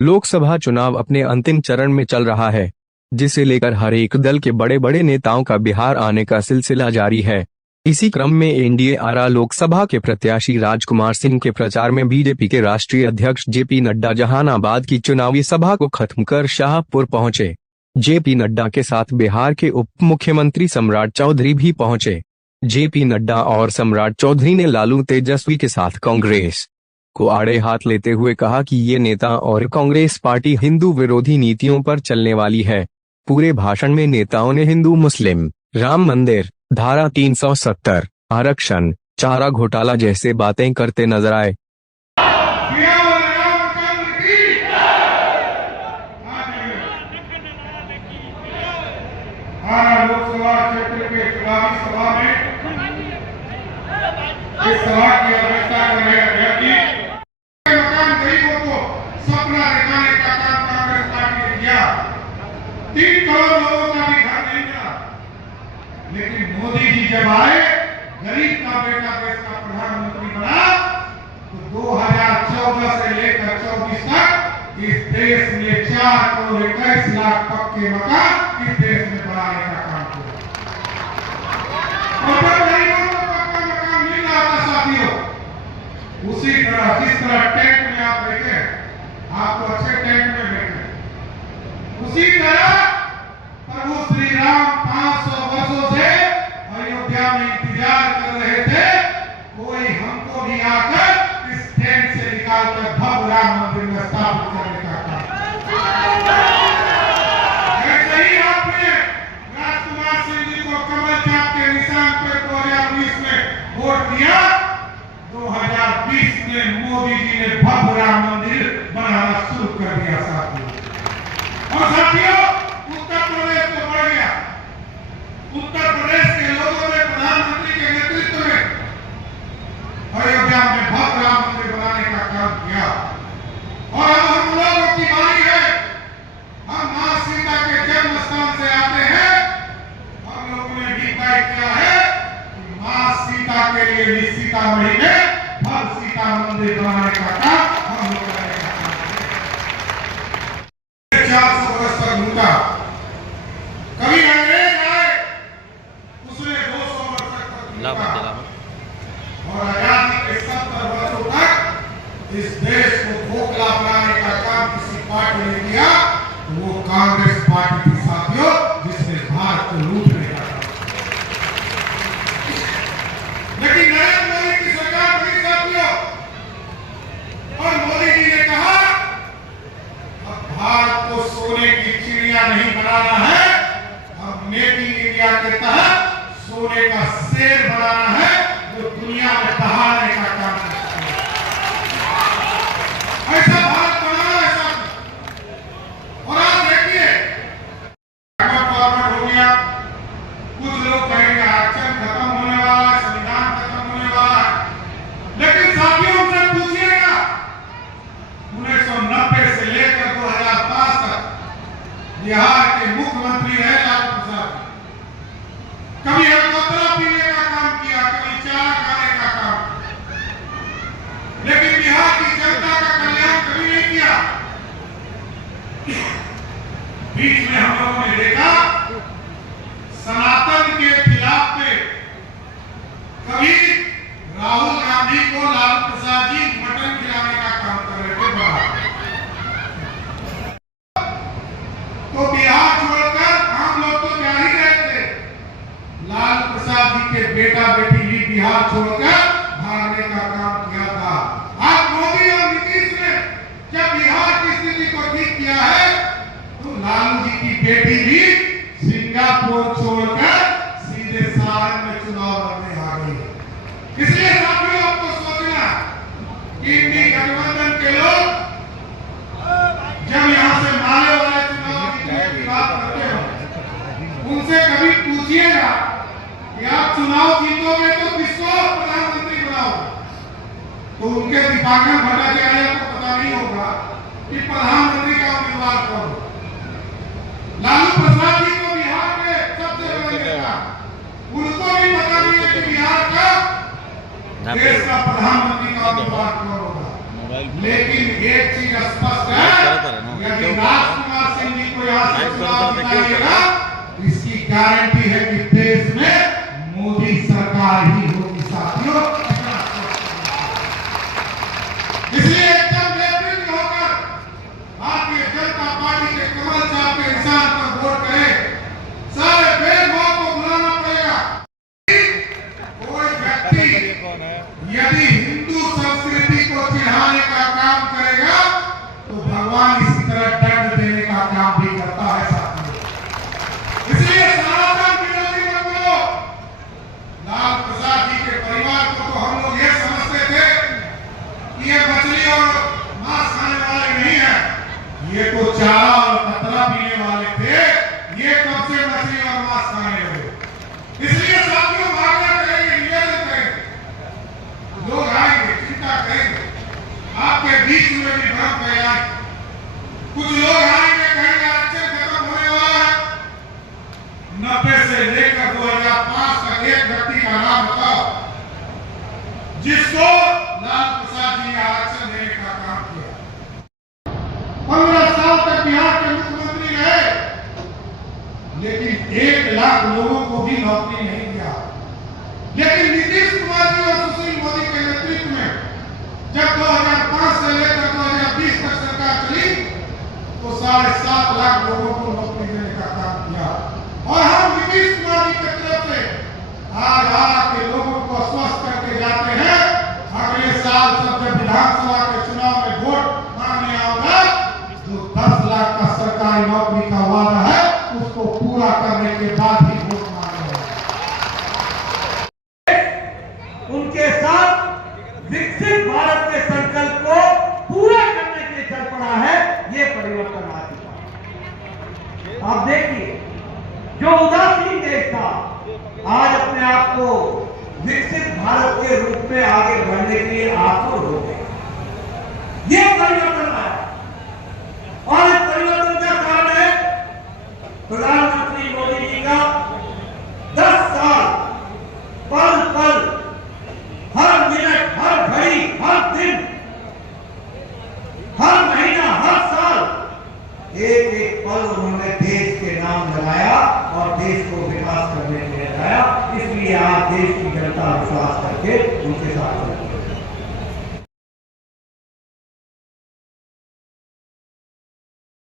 लोकसभा चुनाव अपने अंतिम चरण में चल रहा है, जिसे लेकर हर एक दल के बड़े बड़े नेताओं का बिहार आने का सिलसिला जारी है। इसी क्रम में एनडीए आरा लोकसभा के प्रत्याशी राजकुमार सिंह के प्रचार में बीजेपी के राष्ट्रीय अध्यक्ष जेपी नड्डा जहानाबाद की चुनावी सभा को खत्म कर शाहपुर पहुंचे। जेपी नड्डा के साथ बिहार के उप मुख्यमंत्री सम्राट चौधरी भी पहुंचे। जेपी नड्डा और सम्राट चौधरी ने लालू तेजस्वी के साथ कांग्रेस को आड़े हाथ लेते हुए कहा कि ये नेता और कांग्रेस पार्टी हिंदू विरोधी नीतियों पर चलने वाली है। पूरे भाषण में नेताओं ने हिंदू मुस्लिम, राम मंदिर, धारा 370, आरक्षण, चारा घोटाला जैसे बातें करते नजर आए। लोकसभा क्षेत्र के चुनावी सभा में इस सभा की अध्यक्षता कर रहे अध्यक्ष मकान गरीबों को सपना दिखाने का काम कांग्रेस पार्टी ने किया। 3 करोड़ लोगों का भी घर नहीं मिला, लेकिन मोदी जी जब आए, गरीब का बेटा देश का प्रधानमंत्री बना, तो 2014 से लेकर 24 तक इस देश में 4 करोड़ 21 लाख पक्के मकान इस देश में बनाने का काम किया। और जब गरीबों को पक्का मकान मिल रहा था साथियों, उसी तरह जिस तरह टेंट में आप बैठे, आप तो अच्छे टेंट में बैठे, उसी तरह प्रभु श्री राम 500 वर्षों से अयोध्या में इंतजार कर रहे थे, कोई हमको भी आकर इस टेंट से निकालकर भव्य राम मंदिर में स्थापित करने का काम। ऐसे ही आपने राजकुमार सिंह जी को कमल चाप के निशान पर 2019 में वोट दिया। 2020 में मोदी जी ने भव्य राम मंदिर बनाना शुरू कर दिया साथियों। और साथियों, उत्तर प्रदेश तो बढ़ गया। उत्तर प्रदेश के लोगों ने प्रधानमंत्री के नेतृत्व में अयोध्या में भव्य राम मंदिर बनाने का काम किया। और अब हम लोगों की बारी है। हम मां सीता के जन्म स्थान से आते हैं। हम लोगों ने भी तय किया है कि मां सीता के लिए भी सीतामढ़ी में भव्य सीता मंदिर बनाने का काम हम लोग करने का काम करेंगे। 400 वर्ष तक लूटा, कभी अंग्रेज आए, उसने 200 वर्ष तक लूटा, और आजादी के 70 वर्षों तक इस देश को खोखला बनाने का काम किसी पार्टी ने किया, तो वो कांग्रेस पार्टी की साथियों, जिसने भारत को लूटने का काम। लेकिन नरेंद्र मोदी की सरकार बड़ी साथियों, और मोदी जी ने कहा अब भारत को सोने की चिड़िया नहीं बनाना है, अब मेक इन इंडिया के तहत सोने का शेर बनाना है जो दुनिया में दहाड़ने का काम करता है। ऐसा भारत बनाना है साथियों। और आप देखिए, फॉर्मेट हो गया, कुछ लोग कहेंगे आरक्षण खत्म होने वाला है, संविधान खत्म होने वाला है, लेकिन साथियों उनसे पूछिएगा 1990 से लेकर 2005 तक बिहार के मुख्यमंत्री रहे लालू प्रसाद, कभी हेलीकॉप्टर पीने का काम किया, कभी चारा खाने का काम, लेकिन बिहार की जनता का कल्याण कभी नहीं किया। बीच में हम लोगों ने देखा सनातन के खिलाफ में कभी राहुल गांधी को लालू प्रसाद जी मटन खिलाने का काम कर रहे थे बाहर, तो बिहार छोड़कर हम लोग तो जा ही रहे थे। लालू प्रसाद जी के बेटा बेटी भी बिहार छोड़कर भागने का काम किया था। आज मोदी और नीतीश ने जब बिहार की स्थिति को ठीक किया है, तो लालू जी की बेटी भी सिंगापुर छोड़कर सीधे सारण में चुनाव लड़ने आ गई है। इसलिए साथियों, आपको सोचना कि इंडी गठबंधन के लोग जब यहां से माले वाले चुनाव जीतने की बात करते हो, उनसे कभी पूछिएगा कि आप चुनाव जीतोगे तो किसको प्रधानमंत्री बनाओगे, तो उनके दीपांकर भट्टाचार्य को पता नहीं होगा कि प्रधानमंत्री का उम्मीदवार कौन। लालू प्रसाद जी को बिहार के सबसे बड़े नेता, उनको भी पता नहीं है कि बिहार का देश का प्रधानमंत्री का उम्मीदवार कौन होगा। लेकिन एक चीज स्पष्ट है यदि राजकुमार सिंह जी को यहाँ से चुनाव जिताइएगा, इसकी गारंटी है कि देश में मोदी सरकार ही होगी साथियों। इसलिए एकदम नेतृत्व होकर भारतीय जनता पार्टी के कमल छाप के इंसान पर वोट करें। सारे भेदभाव को भुलाना पड़ेगा। कोई व्यक्ति यदि हिंदू संस्कृति को चिढ़ाने का काम करेगा तो भगवान इसी तरह दंड देने का काम भी करता है साथियों। इसलिए सनातन विरोधी मत बोलो। लाल प्रसाद जी के परिवार को तो हम लोग ये समझते थे कि ये मछली और मांस खाने वाले नहीं है, ये तो चारा और कतरा पीने वाले थे। ये कब से मछली और मांस खाने लगे? इसलिए साथियों भागना करेंगे, निवेदन करेंगे, लोग आएंगे, चिंता करेंगे, आपके बीच में भी भ्रम फैलाएंगे। कुछ लोग आएंगे, कहेंगे आरक्षण खत्म होने वाला है। 90 से लेकर 2005 तक एक व्यक्ति का नाम बताओ जिसको लाल प्रसाद जी ने आरक्षण देने का काम किया। 15 साल तक बिहार के मुख्यमंत्री रहे, लेकिन 1 लाख लोगों को भी नौकरी नहीं दिया। लेकिन नीतीश कुमार जी और सुशील मोदी के नेतृत्व में जब 2005 से लेकर 2020 तक सरकार चली तो 7.5 लाख लोगों को नौकरी देने का काम किया। और हम नीतीश कुमार जी की तरफ से आज के लोगों को आश्वस्त करके जाते हैं, अगले साल जब विधानसभा के चुनाव में वोट मांगने आओगे जो 10 लाख का सरकारी नौकरी का वादा है उसको पूरा करने के बाद ही वोट मांगेंगे। उनके साथ विकसित भारत के संकल्प को पूरा करने के लिए चल पड़ा है। ये परिवर्तन आ चुका है। आप देखिए, जो उदासीन देश था आज अपने आप को विकसित भारत के रूप में आगे बढ़ने के लिए आतुर हो गए। ये परिवर्तन आया और इस परिवर्तन का कारण है प्रधानमंत्री मोदी जी का 10 साल पल पल, हर मिनट, हर घड़ी, हर दिन, हर महीना, हर साल एक एक पल उन्होंने देश के नाम लगाया और देश को विकास करने के लिए लगाया। इसलिए आज देश की जनता विश्वास करके उनके साथ